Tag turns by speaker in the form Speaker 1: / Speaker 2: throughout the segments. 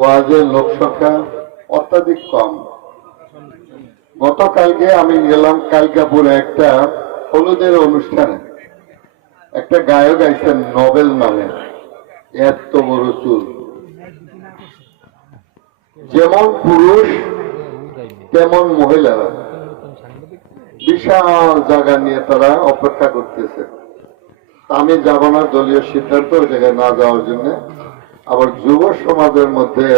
Speaker 1: ওয়াজের লোক সংখ্যা অত্যাধিক কম। গতকালকে আমি গেলাম কালকাপুরে একটা হলুদের অনুষ্ঠানে। একটা গায়ক আইছেন নবেল নামে এত বড় চুল। যেমন পুরুষ, তেমন মহিলারা। বিশাল জায়গা নিয়ে তারা অপেক্ষা করতেছে। আমি যাব না, দলীয় সিদ্ধান্ত ওই জায়গায় না যাওয়ার জন্য। আবার যুব সমাজের মধ্যে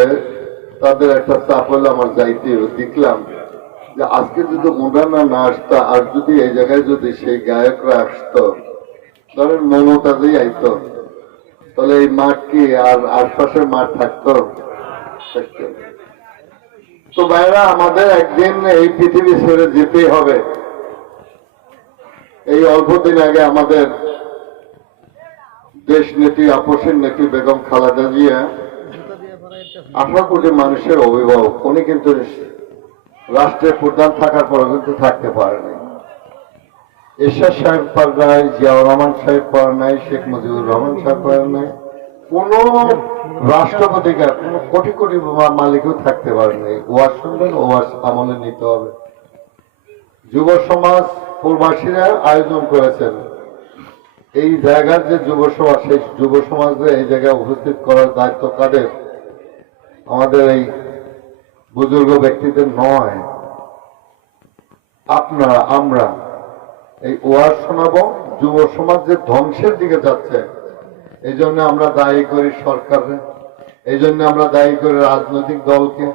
Speaker 1: তাদের একটা চাপ হলে, আমার যাইতে দেখলাম যে আজকে যদি মোডানা না আসতো, আর যদি এই জায়গায় যদি সেই গায়করা আসতো, ধরেন মমতাজই আইতো, তাহলে এই মাঠ কি আর আশপাশের মাঠ থাকতো? তো ভাইরা আমাদের একদিন এই পৃথিবী ছেড়ে যেতেই হবে। এই অল্প দিন আগে আমাদের দেশ নেত্রী আপসের নেত্রী বেগম খালেদা জিয়া, আঠারো কোটি মানুষের অভিভাবক, উনি কিন্তু রাষ্ট্রের প্রধান থাকার পর কিন্তু থাকতে পারেনি। এরশাদ সাহেব পার নাই, জিয়াউর রহমান সাহেব পার নাই, শেখ মুজিবুর রহমান সাহেব পার নাই। কোন রাষ্ট্রপতিকে কোন কোটি কোটি মালিকও থাকতে পারেনি। ওয়াজ শুনবেন, ওয়াজ আমলে নিতে হবে। যুব সমাজ প্রবাসীরা আয়োজন করেছেন। এই জায়গার যে যুব সমাজ, সেই যুব সমাজে এই জায়গায় উপস্থিত করার দায়িত্ব কাদের? আমাদের এই বুজুর্গ ব্যক্তিদের নয়। আপনারা, আমরা এই ওয়াজ শোনাবো, যুব সমাজ যে ধ্বংসের দিকে যাচ্ছে, এই জন্য আমরা দায়ী করি সরকারে এই জন্য আমরা দায়ী করি রাজনৈতিক দলকে।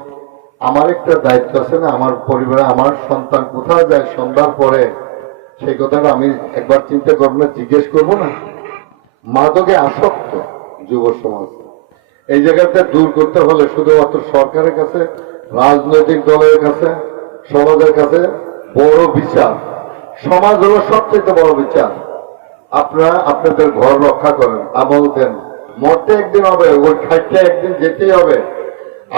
Speaker 1: আমার একটা দায়িত্ব আছে না, আমার পরিবারে আমার সন্তান কোথায় যায় সন্ধ্যার পরে সেই কথাটা আমি একবার চিন্তা করব না জিজ্ঞেস করব না? মাদকে আসক্ত যুব সমাজ। এই জায়গাতে দূর করতে হলে শুধুমাত্র সরকারের কাছে, রাজনৈতিক দলের কাছে, সমাজের কাছে বড় বিচার। সমাজ হলো সবচেয়ে বড় বিচার। আপনারা আপনাদের ঘর রক্ষা করেন, আমল দেন। মরতে একদিন হবে, ওই খাইতে একদিন যেতেই হবে।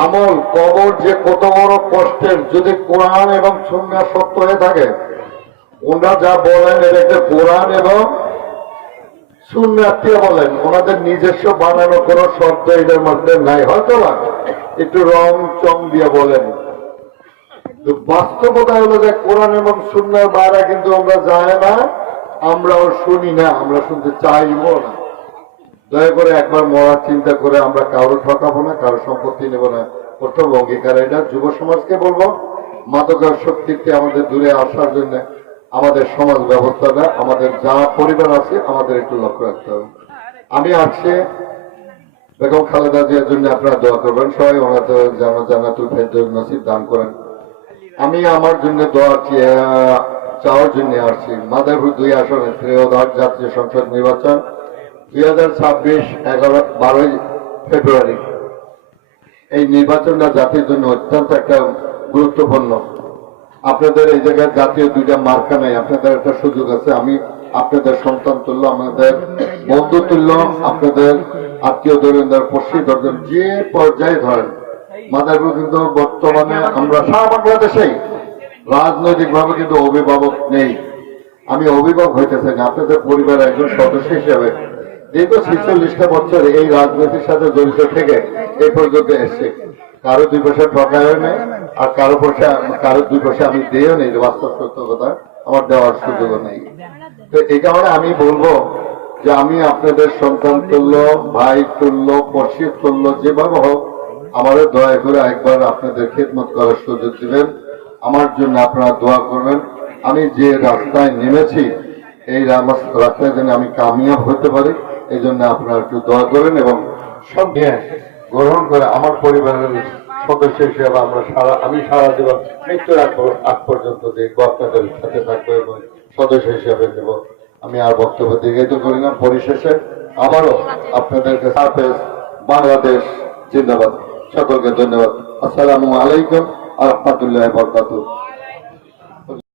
Speaker 1: আমল, কবর যে কত বড় কষ্টের, যদি কোরআন এবং সুন্নাহ সত্য হয়ে থাকে ওনারা যা বলেন এটা একটা কোরআন এবং সুন্নাতিয়া বলেন। ওনাদের নিজস্ব বানানো কোন শব্দ এদের মধ্যে নাই। হয়তো বা একটু রং চং দিয়ে বলেন। বাস্তবতা হলো যে কোরআন এবং সুন্নার বাইরে কিন্তু আমরা যায় না, আমরাও শুনি না, আমরা শুনতে চাইব না। দয়া করে একবার মরার চিন্তা করে আমরা কারও ঠকাবো না কারও সম্পত্তি নেব না। প্রথম অঙ্গীকার এটা যুব সমাজকে বলব মাদকার শক্তিতে আমাদের দূরে আসার জন্য আমাদের সমাজ ব্যবস্থাটা, আমাদের যা পরিবার আছে, আমাদের একটু লক্ষ্য রাখতে হবে। আমি আজকে বেগম খালেদা জিয়ার জন্য আপনারা দোয়া করবেন। সবাই ওনাদের জানা জানাতুল ফেরদৌস নসিব দান করেন। আমি আমার জন্য দোয়া চাওয়ার জন্য আসছি। মাদারপুর দুই আসনে শ্রেয়দার জাতীয় সংসদ নির্বাচন, দুই হাজার ছাব্বিশ এগারো, বারোই ফেব্রুয়ারি। এই নির্বাচনটা জাতির জন্য অত্যন্ত একটা গুরুত্বপূর্ণ। আপনাদের এই জায়গায় জাতীয় দুইটা মার্কা নাই, আপনাদের একটা সুযোগ আছে, আমি আপনাদের সন্তান তুল্য, আমাদের বন্ধু তুল্য, আপনাদের আত্মীয় দরিদ্র পশ্চিম দর্জন যে পর্যায়ে ধরেন, মাদারপুর কিন্তু বর্তমানে আমরা সারা বাংলাদেশেই রাজনৈতিক ভাবে কিন্তু অভিভাবক নেই। আমি অভিভাবক হইতে চাই আপনাদের পরিবারের একজন সদস্য হিসেবে দীর্ঘ ছিচল্লিশটা বছর এই রাজনীতির সাথে জড়িত থেকে এই পর্যন্ত এসছে। কারও দুই পয়সা ঠকায় নেই আর কারও পয়সা, কারও দুই পয়সা আমি দিয়েও নেই বাস্তব সত্য কথা, আমার দেওয়ার সুযোগ নেই। তো এই কারণে আমি বলব যে আমি আপনাদের সন্তান তুল্য, ভাই তুল্য পড়শি তুল্য, যেভাবে হোক, আমারও দয়া করে একবার আপনাদের খেদমত করার সুযোগ দিবেন। আমার জন্য আপনারা দোয়া করবেন। আমি যে রাস্তায় নেমেছি, এই রাস্তায় যেন আমি কামিয়াব হতে পারি এই জন্য আপনারা একটু দোয়া করেন এবং সব গ্রহণ করে আমার পরিবারের সদস্য হিসেবে আমরা সারা, আমি সারা জীবন মৃত্যুর আগ পর্যন্ত দেখব আপনাদের সাথে থাকব এবং সদস্য হিসেবে নেব। আমি আর বক্তব্য দীর্ঘায়িত করি না। পরিশেষে আবারও আপনাদেরকে হাফেজ বাংলাদেশ জিন্দাবাদ। সকলকে ধন্যবাদ। আসসালামু আলাইকুম আ রহমতুল্লাহ বরকাতুহ।